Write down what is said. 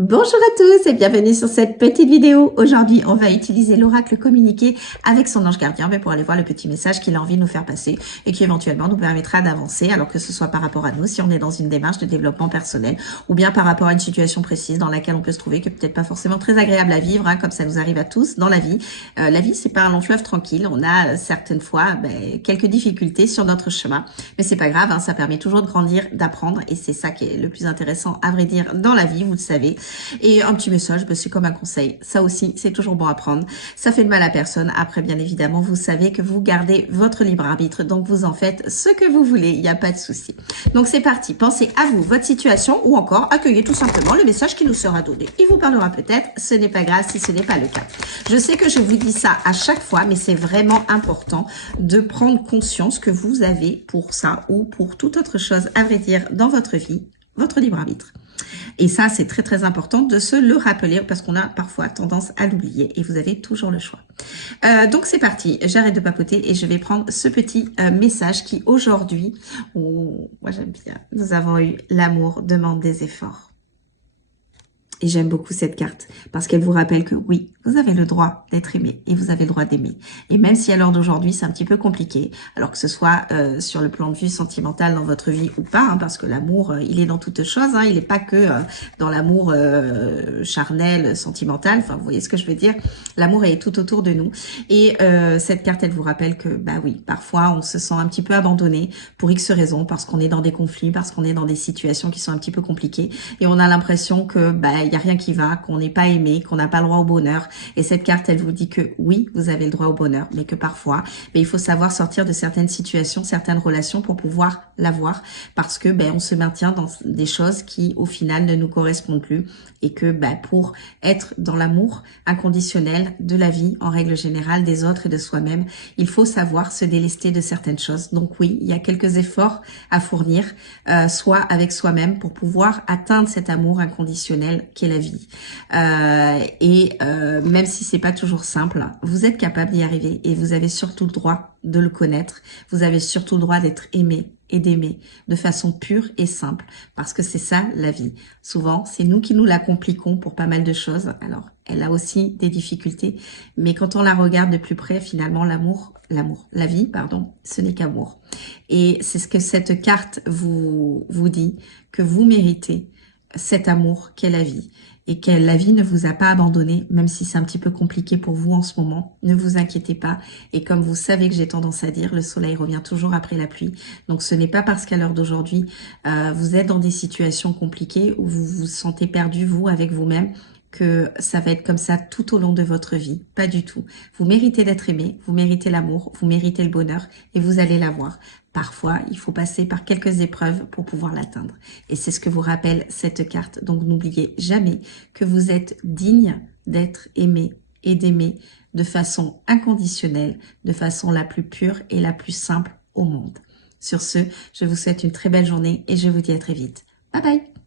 Bonjour à tous et bienvenue sur cette petite vidéo. Aujourd'hui, on va utiliser l'oracle communiqué avec son ange gardien pour aller voir le petit message qu'il a envie de nous faire passer et qui éventuellement nous permettra d'avancer, alors que ce soit par rapport à nous, si on est dans une démarche de développement personnel ou bien par rapport à une situation précise dans laquelle on peut se trouver, qui est peut-être pas forcément très agréable à vivre, comme ça nous arrive à tous dans la vie. La vie, c'est pas un long fleuve tranquille. On a certaines fois quelques difficultés sur notre chemin, mais c'est pas grave, ça permet toujours de grandir, d'apprendre et c'est ça qui est le plus intéressant à vrai dire dans la vie, vous le savez. Et un petit message, c'est comme un conseil. Ça aussi, c'est toujours bon à prendre. Ça fait de mal à personne. Après, bien évidemment, vous savez que vous gardez votre libre arbitre. Donc, vous en faites ce que vous voulez. Il n'y a pas de souci. Donc, c'est parti. Pensez à vous, votre situation ou encore accueillez tout simplement le message qui nous sera donné. Il vous parlera peut-être. Ce n'est pas grave si ce n'est pas le cas. Je sais que je vous dis ça à chaque fois, mais c'est vraiment important de prendre conscience que vous avez pour ça ou pour toute autre chose, à vrai dire, dans votre vie, votre libre arbitre. Et ça, c'est très très important de se le rappeler parce qu'on a parfois tendance à l'oublier et vous avez toujours le choix. Donc c'est parti, j'arrête de papoter et je vais prendre ce petit message qui aujourd'hui, moi j'aime bien, nous avons eu l'amour demande des efforts. Et j'aime beaucoup cette carte parce qu'elle vous rappelle que oui, vous avez le droit d'être aimé et vous avez le droit d'aimer. Et même si à l'heure d'aujourd'hui, c'est un petit peu compliqué, alors que ce soit sur le plan de vue sentimental dans votre vie ou pas, parce que l'amour, il est dans toutes choses, il n'est pas que dans l'amour charnel, sentimental, enfin vous voyez ce que je veux dire, l'amour est tout autour de nous. Et cette carte, elle vous rappelle que bah oui, parfois on se sent un petit peu abandonné pour X raisons, parce qu'on est dans des conflits, parce qu'on est dans des situations qui sont un petit peu compliquées et on a l'impression que il n'y a rien qui va, qu'on n'est pas aimé, qu'on n'a pas le droit au bonheur. Et cette carte, elle vous dit que oui, vous avez le droit au bonheur, mais que parfois, il faut savoir sortir de certaines situations, certaines relations pour pouvoir l'avoir, parce que on se maintient dans des choses qui, au final, ne nous correspondent plus, et que pour être dans l'amour inconditionnel de la vie, en règle générale, des autres et de soi-même, il faut savoir se délester de certaines choses. Donc oui, il y a quelques efforts à fournir, soit avec soi-même, pour pouvoir atteindre cet amour inconditionnel qu'est la vie. Même si c'est pas toujours simple, vous êtes capable d'y arriver et vous avez surtout le droit de le connaître. Vous avez surtout le droit d'être aimé et d'aimer de façon pure et simple, parce que c'est ça la vie. Souvent, c'est nous qui nous la compliquons pour pas mal de choses. Alors, elle a aussi des difficultés, mais quand on la regarde de plus près, finalement, la vie, pardon, ce n'est qu'amour. Et c'est ce que cette carte vous dit, que vous méritez cet amour qu'est la vie et que la vie ne vous a pas abandonné, même si c'est un petit peu compliqué pour vous en ce moment. Ne vous inquiétez pas. Et comme vous savez que j'ai tendance à dire, le soleil revient toujours après la pluie. Donc ce n'est pas parce qu'à l'heure d'aujourd'hui, vous êtes dans des situations compliquées où vous vous sentez perdu, vous, avec vous-même, que ça va être comme ça tout au long de votre vie. Pas du tout. Vous méritez d'être aimé, vous méritez l'amour, vous méritez le bonheur et vous allez l'avoir. Parfois, il faut passer par quelques épreuves pour pouvoir l'atteindre. Et c'est ce que vous rappelle cette carte. Donc, n'oubliez jamais que vous êtes digne d'être aimé et d'aimer de façon inconditionnelle, de façon la plus pure et la plus simple au monde. Sur ce, je vous souhaite une très belle journée et je vous dis à très vite. Bye bye!